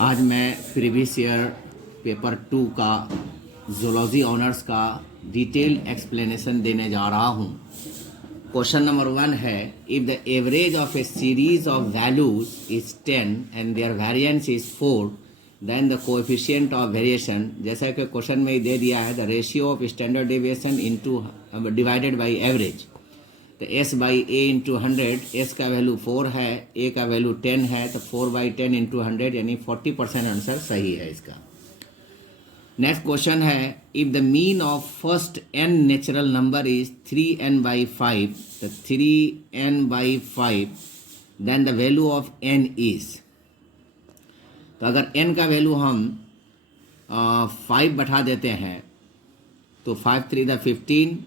आज मैं previous year paper 2 का जूलॉजी ऑनर्स का डिटेल एक्सप्लेनेशन देने जा रहा हूँ। क्वेश्चन नंबर 1 है, if the average of a series of values is 10 and their variance is 4 then the coefficient of variation, जैसा कि क्वेश्चन में ही दे दिया है, the ratio of standard deviation into divided by average. तो s by A into 100, S का वैल्यू 4 है, a का वैल्यू 10 है, तो 4 बाई 10 इंटू 100 यानी 40% आंसर सही है इसका। नेक्स्ट क्वेश्चन है, if the mean of first n natural number is 3n by 5, तो 3n by 5 then the value of n is, तो अगर n का वैल्यू हम 5 बैठा देते हैं तो 5 3 द 15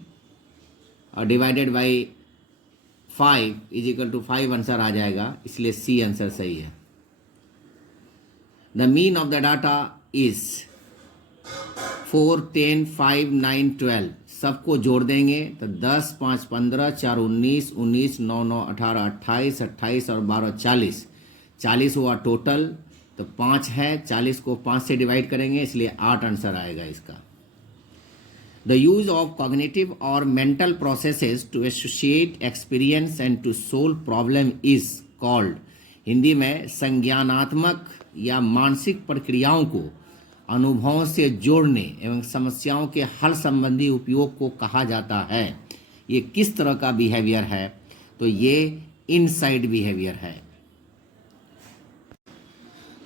और divided by 5 is equal to 5 answer आ जाएगा, इसलिए सी आंसर सही है। The mean of the data is 4 10 5 9 12, सबको जोड़ देंगे तो 10 5 15 4 19 19 9 9 18 28 28 और 12 40, 40 हुआ टोटल, तो 5 है, 40 को 5 से डिवाइड करेंगे इसलिए 8 आंसर आएगा इसका। The use of cognitive or mental processes to associate experience and to solve problem is called, Hindi में संज्ञानात्मक या मानसिक प्रक्रियाओं को अनुभवों से जोड़ने एवं समस्याओं के हल संबंधी उपयोग को कहा जाता है। ये किस तरह का बिहेवियर है? तो ये इनसाइड बिहेवियर है।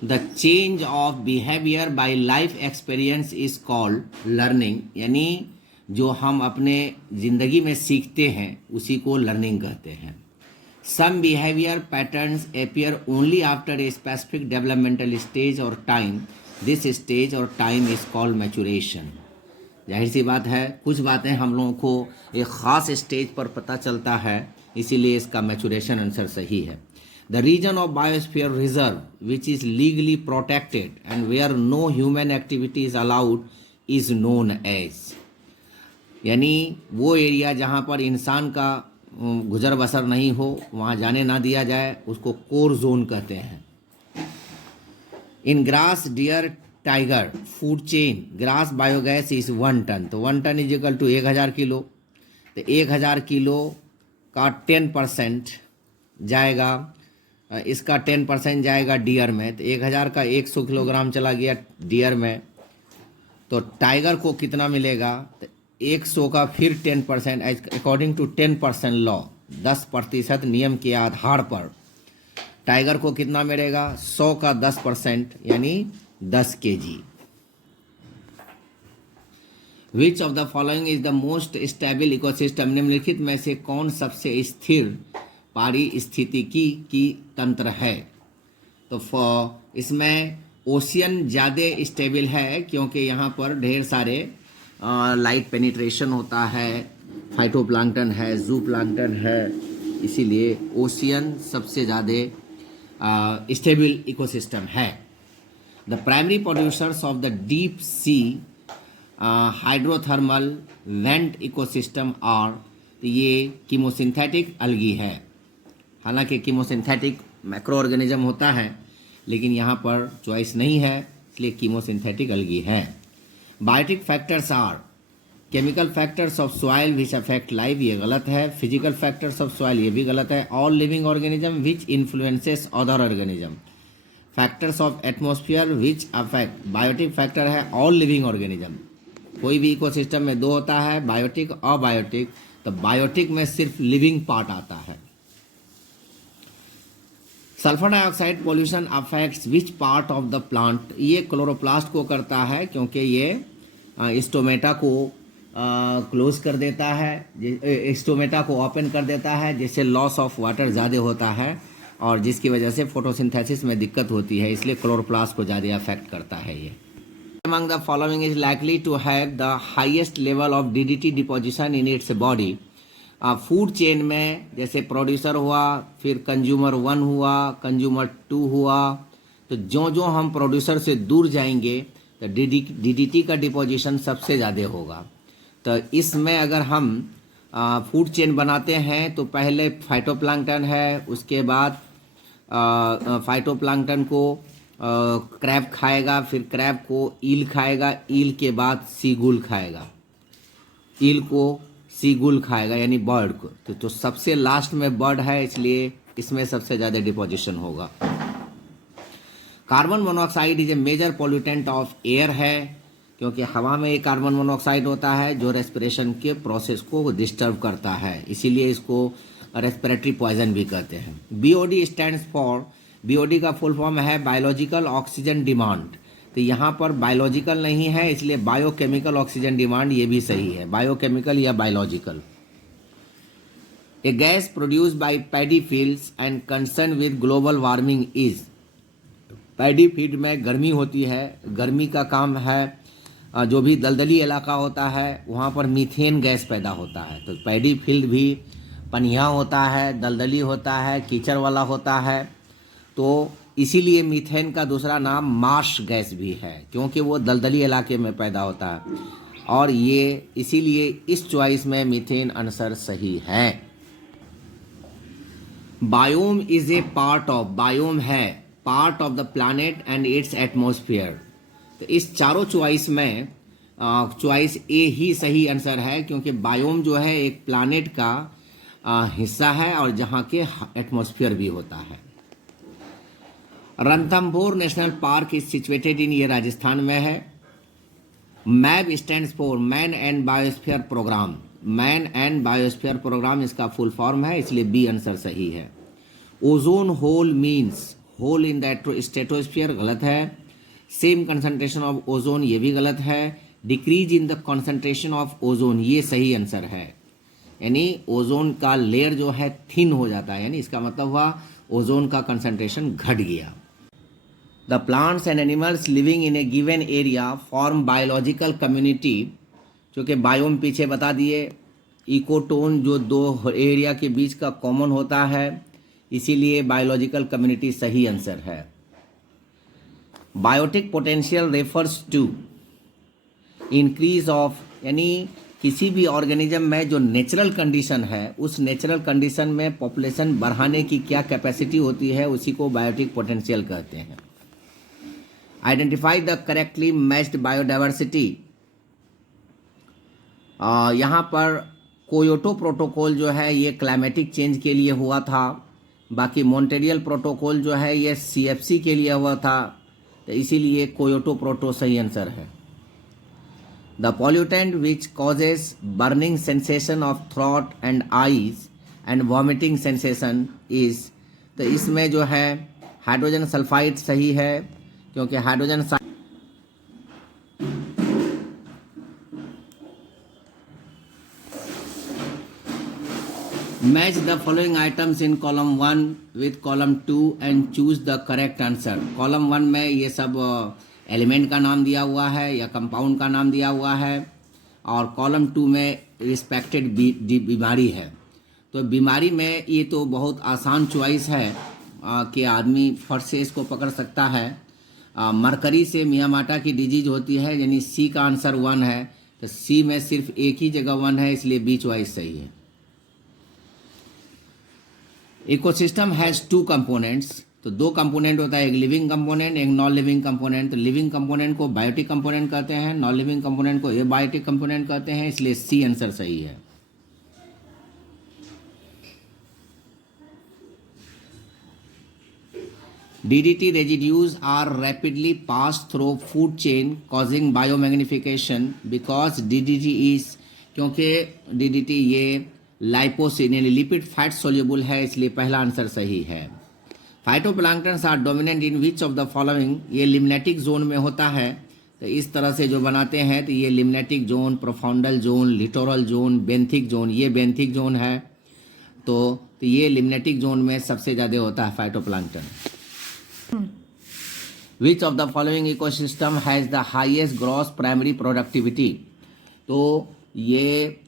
The change of behaviour bye life experience is called learning, यानी जो हम अपने ज़िंदगी में सीखते हैं उसी को लर्निंग कहते हैं। Some behaviour patterns appear only after a specific developmental stage और टाइम, दिस स्टेज और टाइम इज कॉल्ड मैचुरेशन। जाहिर सी बात है, कुछ बातें हम लोगों को एक ख़ास स्टेज पर पता चलता है, इसीलिए इसका मैचुरेशन आंसर सही है। The region of biosphere reserve which is legally protected and where no human activity is allowed is known as, यानी वो एरिया जहाँ पर इंसान का गुजर बसर नहीं हो, वहाँ जाने ना दिया जाए, उसको कोर जोन कहते हैं। In grass deer tiger food chain grass biogas is 1 ton, तो 1 ton is equal to 1000 kilo, तो 1000 किलो का 10% जाएगा, इसका 10% जाएगा डियर में, तो 1000 का 100 किलोग्राम चला गया डियर में, तो टाइगर को कितना मिलेगा? तो 100 का फिर 10% अकॉर्डिंग टू 10% लॉ, 10% नियम के आधार पर टाइगर को कितना मिलेगा? 100 का 10% यानी 10 kg। Which of the following is the most stable ecosystem, निम्नलिखित में से कौन सबसे स्थिर पारिस्थितिकी की तंत्र है? तो इसमें ओशियन ज़्यादा स्टेबल है क्योंकि यहाँ पर ढेर सारे लाइट पेनिट्रेशन होता है, फाइटोप्लैंक्टन है, जू प्लैंक्टन है, इसीलिए ओशियन सबसे ज़्यादा स्टेबल इकोसिस्टम है। The primary producers of the deep sea hydrothermal vent ecosystem are, ये कीमोसिंथेटिक अलगी है। हालांकि कीमोसिंथेटिक मैक्रो ऑर्गेनिज्म होता है, लेकिन यहाँ पर चॉइस नहीं है, इसलिए कीमोसिंथेटिक अलगी है। Biotic factors are chemical factors of soil which affect life, ये गलत है। फिजिकल फैक्टर्स ऑफ सॉइल, ये भी गलत है। All living organism which influences other organism, factors of atmosphere which affect, biotic factor है ऑल लिविंग ऑर्गेनिज्म। कोई भी इकोसिस्टम में दो होता है, बायोटिक और अबायोटिक, तो बायोटिक में सिर्फ लिविंग पार्ट आता है। Sulphur dioxide pollution affects which part of the plant, ये क्लोरोप्लास्ट को करता है क्योंकि ये स्टोमेटा को क्लोज कर देता है, स्टोमेटा को ओपन कर देता है, जिससे लॉस ऑफ वाटर ज़्यादा होता है और जिसकी वजह से फोटोसिंथेसिस में दिक्कत होती है, इसलिए क्लोरोप्लास्ट को ज़्यादा अफेक्ट करता है ये। Among the following is likely to have the highest level of DDT deposition in its body, food chain में जैसे प्रोड्यूसर हुआ, फिर कंज्यूमर 1 हुआ, कंज्यूमर 2 हुआ, तो जो जो हम प्रोड्यूसर से दूर जाएंगे तो डीडीटी का डिपोजिशन सबसे ज़्यादा होगा। तो इसमें अगर हम फूड चेन बनाते हैं तो पहले फाइटोप्लैंक्टन है, उसके बाद फाइटोप्लैंक्टन को क्रैब खाएगा, फिर क्रैब को ईल खाएगा, ईल के बाद सीगुल खाएगा, ईल को सीगुल खाएगा यानी बर्ड को। तो सबसे लास्ट में बर्ड है, इसलिए इसमें सबसे ज़्यादा डिपोजिशन होगा। Carbon monoxide is a major pollutant of air है, क्योंकि हवा में ये कार्बन मोनोऑक्साइड होता है जो रेस्पिरेशन के प्रोसेस को डिस्टर्ब करता है, इसीलिए इसको रेस्पिरेटरी पॉइजन भी कहते हैं। बीओडी स्टैंड्स फॉर, बीओडी का फुल फॉर्म है बायोलॉजिकल ऑक्सीजन डिमांड। तो यहाँ पर बायोलॉजिकल नहीं है, इसलिए बायोकेमिकल ऑक्सीजन डिमांड, ये भी सही है, बायोकेमिकल या biological. A gas produce by paddy fields and concern with global warming is, paddy field में गर्मी होती है, गर्मी का काम है जो भी दलदली इलाका होता है वहाँ पर मीथेन गैस पैदा होता है। तो पैडी फील्ड भी पनिया होता है, दलदली होता है, कीचड़ वाला होता है, तो इसीलिए मीथेन का दूसरा नाम मार्श गैस भी है, क्योंकि वो दलदली इलाके में पैदा होता है। और ये इसीलिए इस चॉइस में मीथेन आंसर सही है। Biome is a part of, biome है part of the planet and its atmosphere. तो इस चारों चॉइस में चॉइस ए ही सही आंसर है, क्योंकि बायोम जो है एक प्लैनेट का हिस्सा है और जहाँ के एटमॉस्फेयर भी होता है। Ranthambore national park is situated in, ये राजस्थान में है। MAB stands for man and biosphere programme, man and biosphere programme इसका फुल फॉर्म है, इसलिए बी आंसर सही है। Ozone hole means hole in the stratosphere, गलत है। सेम कंसंट्रेशन ऑफ ओजोन, ये भी गलत है। Decrease in the concentration of ozone, ये सही आंसर है, यानी ओजोन का लेयर जो है थिन हो जाता है, यानी इसका मतलब हुआ ओजोन का कंसंट्रेशन घट गया। The plants and animals living in A given area form biological community, क्योंकि बायोम पीछे बता दिए, इकोटोन जो दो एरिया के बीच का कॉमन होता है, इसीलिए बायोलॉजिकल कम्युनिटी सही आंसर है। Biotic potential refers to increase of, यानी किसी भी ऑर्गेनिज्म में जो नेचुरल कंडीशन है उस नेचुरल कंडीशन में पॉपुलेशन बढ़ाने की क्या कैपेसिटी होती है, उसी को बायोटिक पोटेंशियल कहते हैं। Identify the correctly matched biodiversity, यहाँ पर कोयोटो प्रोटोकॉल जो है ये क्लाइमेटिक चेंज के लिए हुआ था, बाकी मॉन्ट्रियल प्रोटोकॉल जो है ये सीएफसी के लिए हुआ था, तो इसीलिए कोयोटो प्रोटो सही आंसर है। The pollutant which causes burning sensation of throat and eyes and vomiting sensation is, तो इसमें जो है हाइड्रोजन सल्फाइड सही है, क्योंकि hydrogen match the following items in column 1 with column 2 and choose the correct answer. Column 1 में ये सब एलिमेंट का नाम दिया हुआ है या कंपाउंड का नाम दिया हुआ है, और कॉलम 2 में रिस्पेक्टेड बीमारी है। तो बीमारी में ये तो बहुत आसान चॉइस है कि आदमी फट से इसको पकड़ सकता है। मरकरी से मियामाटा की डिजीज होती है, यानी सी का आंसर 1 है, तो सी में सिर्फ एक ही जगह 1 है, इसलिए बी चॉइस सही है। इकोसिस्टम हैज़ 2 कंपोनेंट्स, तो 2 कंपोनेंट होता है, एक लिविंग कंपोनेंट, एक नॉन लिविंग कंपोनेंट। तो लिविंग कंपोनेंट को बायोटिक कंपोनेंट कहते हैं, नॉन लिविंग कंपोनेंट को एबायोटिक कंपोनेंट कहते हैं, इसलिए सी आंसर सही है। DDT residues are rapidly passed through food chain causing biomagnification because DDT is, क्योंकि DDT ये लाइपोसिन यानी लिपिड फैट सोल्यूबल है, इसलिए पहला आंसर सही है। Phytoplanktons are dominant in which of the following, ये लिम्नेटिक जोन में होता है, तो इस तरह से जो बनाते हैं तो ये limnetic zone, profundal zone, littoral zone, benthic zone, ये बेंथिक जोन है, तो ये लिम्नेटिक जोन में सबसे ज़्यादा होता है phytoplankton. Which of the following ecosystem has the highest gross primary productivity, तो ये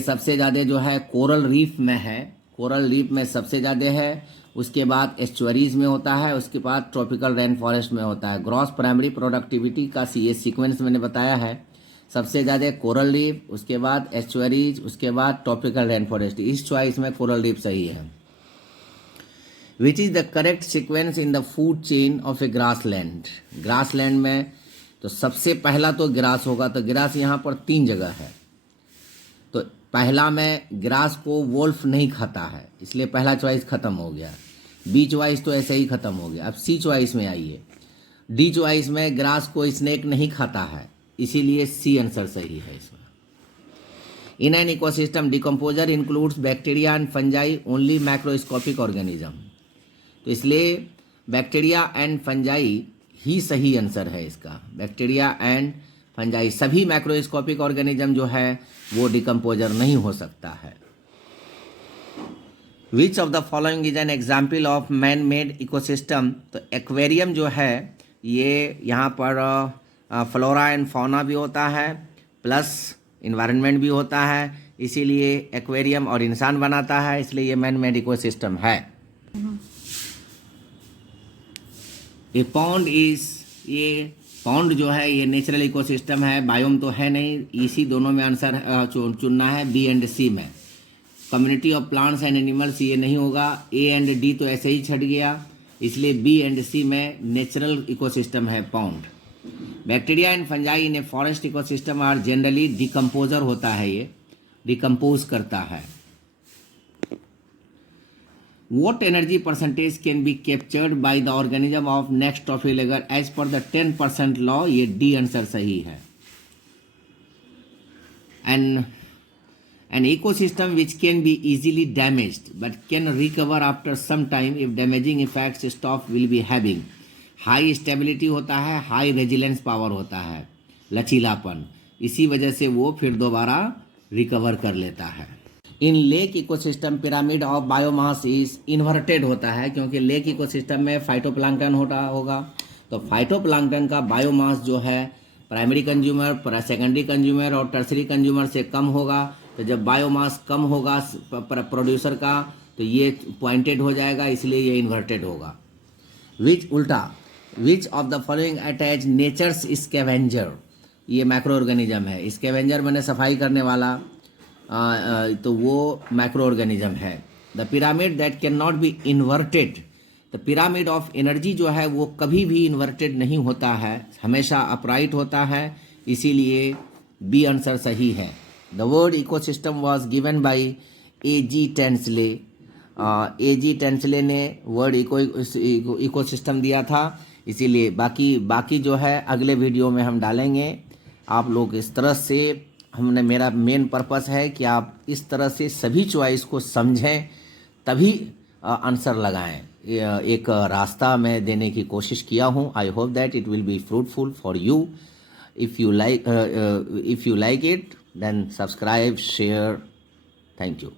सबसे ज़्यादा जो है कोरल रीफ में है, कोरल रीफ में सबसे ज़्यादा है, उसके बाद एस्चुअरीज में होता है, उसके बाद ट्रॉपिकल रेन फॉरेस्ट में होता है। ग्रॉस प्राइमरी प्रोडक्टिविटी का ये सीक्वेंस मैंने बताया है, सबसे ज़्यादा कोरल रीफ, उसके बाद एस्चुअरीज, उसके बाद ट्रॉपिकल रेन फॉरेस्ट। इस चॉइस में कोरल रीफ सही है। Which is the correct sequence in the food chain of A grassland. Grassland में तो सबसे पहला तो ग्रास होगा, तो ग्रास यहाँ पर 3 जगह है। तो पहला में ग्रास को वोल्फ नहीं खाता है, इसलिए पहला चॉइस खत्म हो गया। बी चॉइस तो ऐसे ही खत्म हो गया। अब सी चॉइस में आइए। डी चॉइस में ग्रास को स्नेक नहीं खाता है, इसीलिए सी आंसर सही है इसमें। In an ecosystem decomposer includes bacteria and fungi only macroscopic organism. तो इसलिए बैक्टीरिया एंड फंजाई ही सही आंसर है इसका। बैक्टीरिया एंड फंजाई, सभी मैक्रोस्कोपिक ऑर्गेनिज्म जो है वो डिकम्पोजर नहीं हो सकता है। विच of the following is an example of man made ecosystem. तो एक्वेरियम जो है ये यहाँ पर फ्लोरा एंड फौना भी होता है प्लस इन्वायरमेंट भी होता है, इसीलिए एक्वेरियम और इंसान बनाता है, इसलिए ये मैन मेड इकोसिस्टम है। ये पॉन्ड इज, ये पॉन्ड जो है ये नेचुरल इकोसिस्टम है, बायोम तो है नहीं, इसी दोनों में आंसर चुनना है, बी एंड सी में। Community of plants and animals ये नहीं होगा, ए एंड डी तो ऐसे ही छट गया, इसलिए बी एंड सी में नेचुरल इकोसिस्टम है pond. Bacteria and fungi in a forest ecosystem are generally decomposer होता है, ये डिकम्पोज करता है। What energy percentage can be captured by the organism of next trophy layer as per the 10% law? ये D answer सही है। An ecosystem which can be easily damaged but can recover after some time if damaging effects stop will be having high stability होता है, high resilience power होता है, लचीलापन, इसी वजह से वो फिर दोबारा रिकवर कर लेता है। In lake ecosystem pyramid of biomass is inverted होता है, क्योंकि लेक इकोसिस्टम में फाइटोप्लैंक्टन होगा, तो फाइटोप्लैंक्टन का बायोमास जो है प्राइमरी कंज्यूमर, सेकेंडरी कंज्यूमर और टर्सरी कंज्यूमर से कम होगा। तो जब बायोमास कम होगा प्रोड्यूसर का, तो ये पॉइंटेड हो जाएगा, इसलिए ये इन्वर्टेड होगा। Which of the following attach nature's scavenger. ये माइक्रो ऑर्गेनिज्म है, स्कैवेंजर मैंने सफाई करने वाला, तो वो माइक्रो ऑर्गेनिज्म है। The pyramid that can not be inverted. The pyramid of energy जो है वो कभी भी इन्वर्टेड नहीं होता है, हमेशा अपराइट होता है, इसीलिए बी आंसर सही है। The word ecosystem was given by AG. Tansley. AG. Tansley ने वर्ड इकोसिस्टम दिया था, इसीलिए बाकी जो है अगले वीडियो में हम डालेंगे। आप लोग इस तरह से, मेरा मेन पर्पस है कि आप इस तरह से सभी चॉइस को समझें, तभी आंसर लगाएं। एक रास्ता मैं देने की कोशिश किया हूं। I hope that it will be fruitful for you. If you like it then subscribe, share. Thank you.